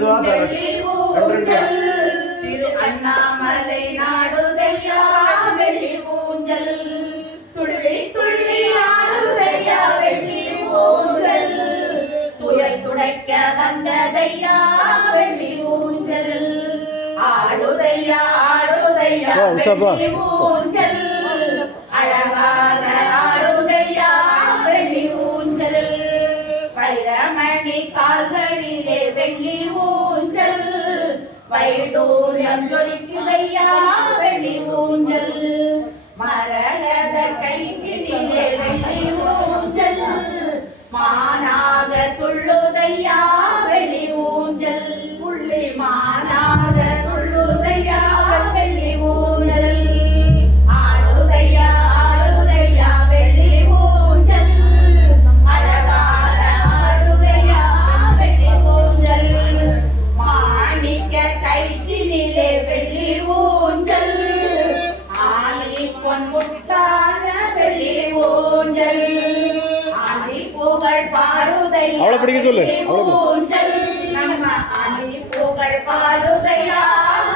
மெதுவா தர. திரு அண்ணாமலை நாடுதையா வெள்ளி ஊஞ்சல் துள்ளி துள்ளி ஆடுதையா வெள்ளி ஊஞ்சல் துயர் துடைக்க வந்ததையா வெள்ளி ஊஞ்சல் ஆடுதையா ஆடுதையா போ, உஷா, போ. வெள்ளி ஊஞ்சல் வைடூரியம் ஜொலிக்குதையா வெள்ளி ஊஞ்சல் மரகத கைக்கினிலே வெள்ளி ஊஞ்சல் மானாக துள்ளுதையா அவளை பிடிக்க சொல்லு,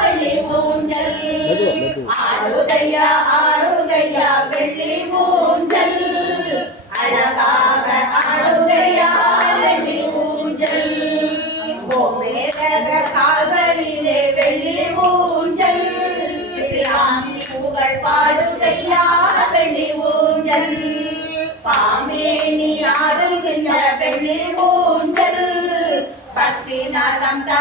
வெள்ளி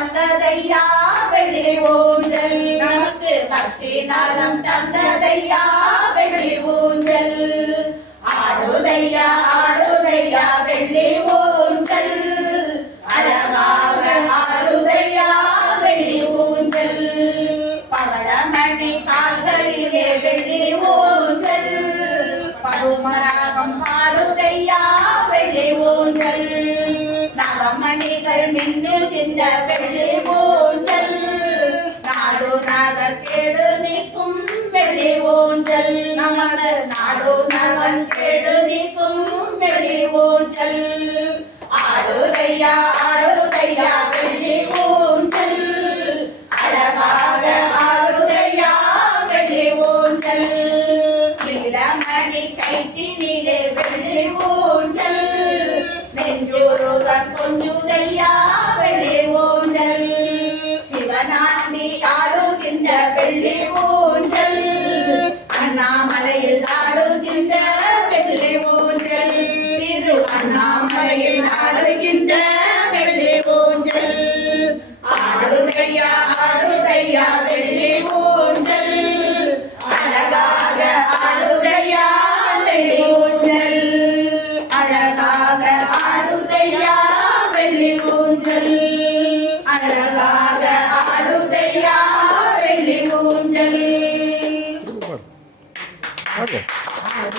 தந்ததையா வெள்ளி ஊஞ்சல்? நமக்கு பக்தி நலம் தந்ததையா வெள்ளி ஊஞ்சல்? ஆடுதையா ஆடுதையா வெள்ளி ஊஞ்சல்? அழகாக ஆடுதையா வெள்ளி ஊஞ்சல்? பவளமணி கால்களிலே வெள்ளி ஊஞ்சல்? பருமரா மின்னுகின்ற வெள்ளி ஊஞ்சல் நாடு நகர் கேடு நீக்கும் வெள்ளி ஊஞ்சல். நமது நாடு நகர் கேடு நீக்கும் வெள்ளி ஊஞ்சல். ஆடுதையா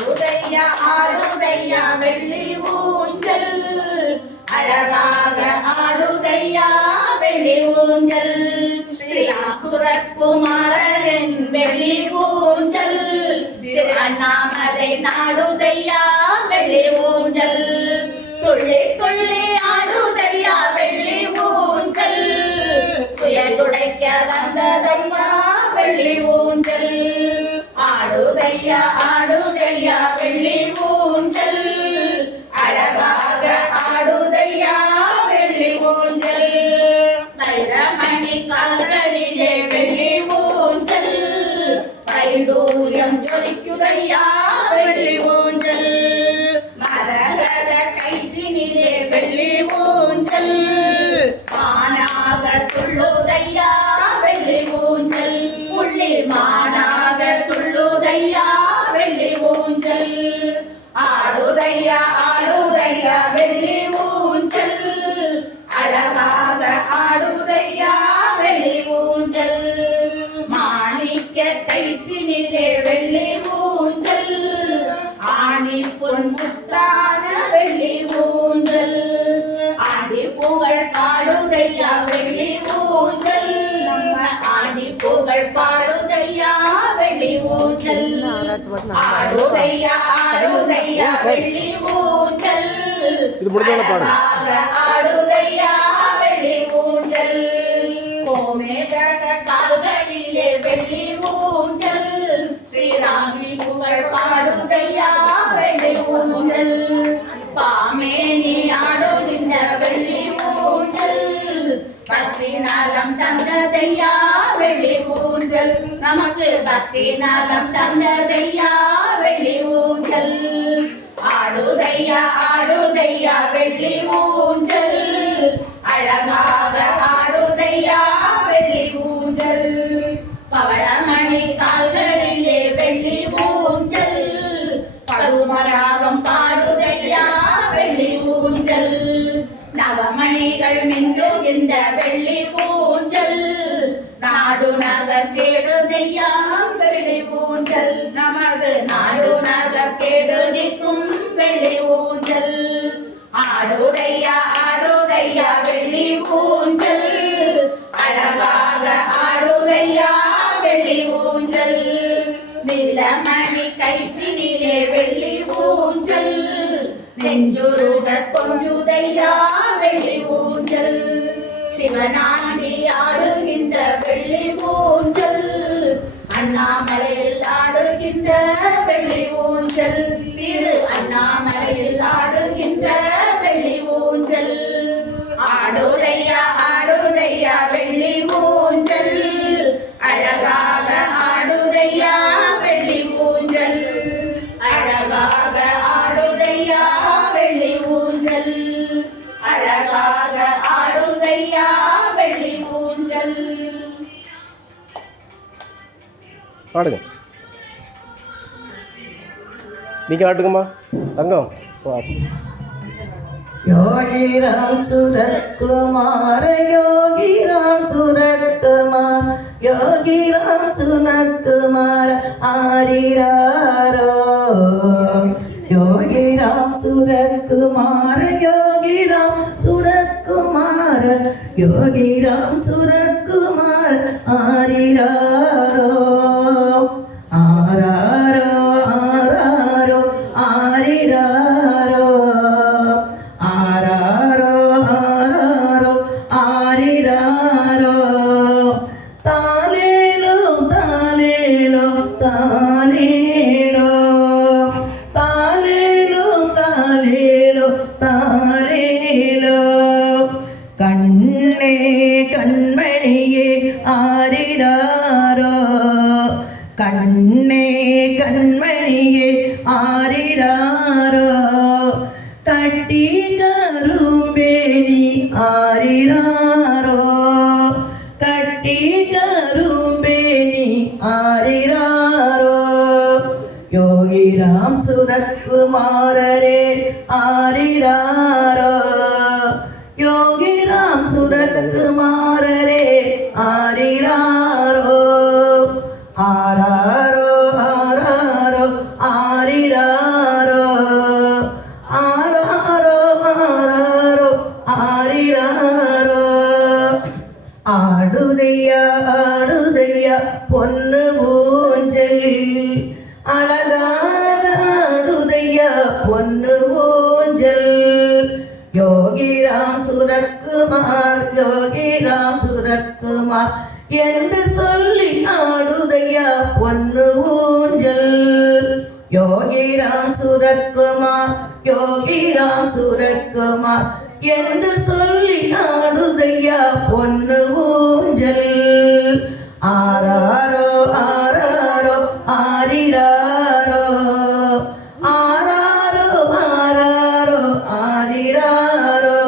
ஆடுதையா ஆடுதையா வெள்ளி ஊஞ்சல். அழகாக ஆடுதையா வெள்ளி ஊஞ்சல். ஸ்ரீ வெள்ளி ஊஞ்சல். அண்ணாமலை நாடுதையா வெள்ளி ஊஞ்சல். துள்ளி துள்ளி ஆடுதையா வெள்ளி ஊஞ்சல். துயர் துடைக்க வந்ததையா வெள்ளி ஊஞ்சல் ஆடுதையா ஆடுதையா வெள்ளி ஊஞ்சல். அழகாக ஆடுதையா வெள்ளி ஊஞ்சல். வைரமணி கால்களிலே இது முடிஞ்சவன பாடு. ஸ்ரீராமி புகழ் பாடுதையா வெள்ளி ஊஞ்சல் பாமேனி ஆடுகின்ற வெள்ளி ஊஞ்சல் பத்தி நாளம் தங்கதையா நமக்கு பக்தி நலம் தந்ததையா? வெள்ளி ஊஞ்சல். ஆடுதையா ஆடுதையா வெள்ளி ஊஞ்சல். அழகா ஆடுதையா ஆடுதையா வெள்ளி ஊஞ்சல் പാടുക. നീ കാട്ടുക്കുമ്പോ തങ്കം യോഗിരാം സുരകുമാര യോഗിരാം സുരത്തുമാർ യോഗിരാം സുനത്തുമാര ആരിരാരോ? യോഗിരാം സുരകുമാര യോഗിരാം സുരത്കുമാര യോഗിരാം സുരകുമാർ ആരിരാരോ? கண்ணையே ஆறிராரோ? கண்ணே கண்மணியே ஆறிராரோ? தட்டி கரும்பேனி ஆறிராரோ? தட்டி கரும்பேனி ஆறிராரோ? யோகிராம் சுரத்குமாரரே ஆறிராரோ? ஆடுதையா ஆடுதையா பொன்னு ஊஞ்சல். அழகாக ஆடுதையா பொன்னு ஊஞ்சல். யோகிராம் சுரத்குமார் யோகிராம் சுரத்குமார் என்று சொல்லி ஆடுதையா பொன்னு ஊஞ்சல். யோகிராம் சுரத்குமார் யோகிராம் சுரத்குமார் என்று சொல்லி ஆடுதையா பொன்னு ஊஞ்சல். ஆராரோ ஆராரோ ஆரிராரோ ஆராரோ ஆராரோ ஆரிராரோ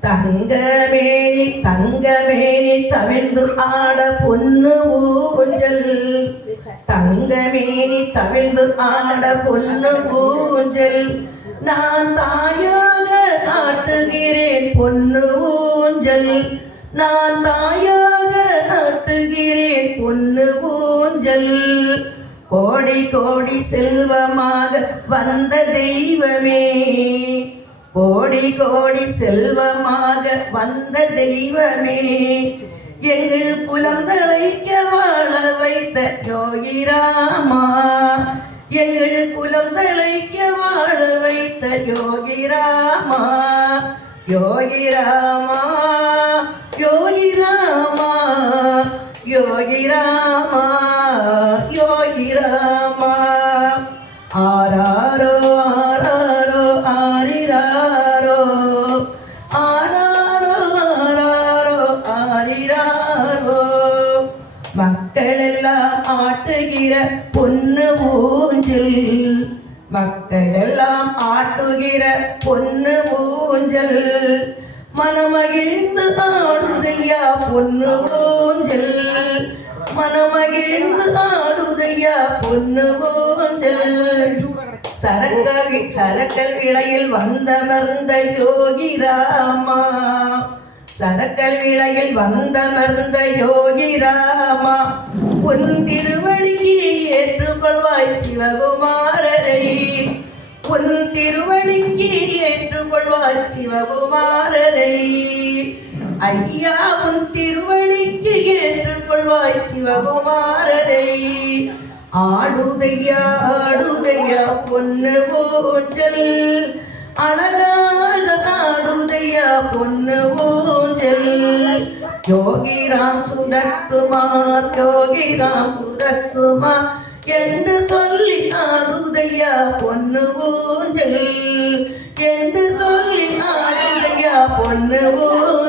தங்கமேனி தங்கமேனி தவிழ்ந்து ஆட பொன்னு ஊஞ்சல். தங்கமேனி தவிழ்ந்து ஆட பொன்னு ஊஞ்சல். நான் தாயோ ஆட்டுகிறேன் பொன்னு ஊஞ்சல். நான் தாயாக ஆட்டுகிறேன் பொன்னு ஊஞ்சல். கோடி கோடி செல்வமாக வந்த தெய்வமே. கோடி கோடி செல்வமாக வந்த தெய்வமே. எங்கள் குலம் தலைக்க வாழ வைத்த ஜோகிராமா எங்கள் குலம் தழைக்க வாழ வைத்த யோகி ராமா யோகி ராமா யோகி ராமா யோகி ராமா எல்லாம் ஆட்டுகிற பொண்ணு ஊஞ்சல். மனமகிழ்ந்து ஆடுதையா பொண்ணு ஊஞ்சல். மனமகிழ்ந்து ஆடுதையா பொண்ணு ஊஞ்சல். சரக்கவி சரக்கல் விளையில் வந்தமர்ந்த யோகி ராமா. சரக்கல் விளையில் வந்தமர்ந்த யோகி ராமா. உன் திருவடிக்கு ஏற்றுக்கொள்வாய் சிவகுமார். உன் திருவடிக்கு ஏற்றுக்கொள்வாய் சிவகுமாரரை ஐயா உன் திருவடிக்கு கொள்வாய் சிவகுமாரரை ஆடுதையா ஆடுதையா பொன்னு போஞ்சல் அழகாக ஆடுதையா பொன்னு போஞ்சல் யோகிராம் சுதற்குமார் யோகிராம் சுதற்குமார் என்று சொல்லி ஆடுதையா பொண்ணு ஊஞ்சல். என்று சொல்லி ஆடுதையா பொண்ணு ஊஞ்சல்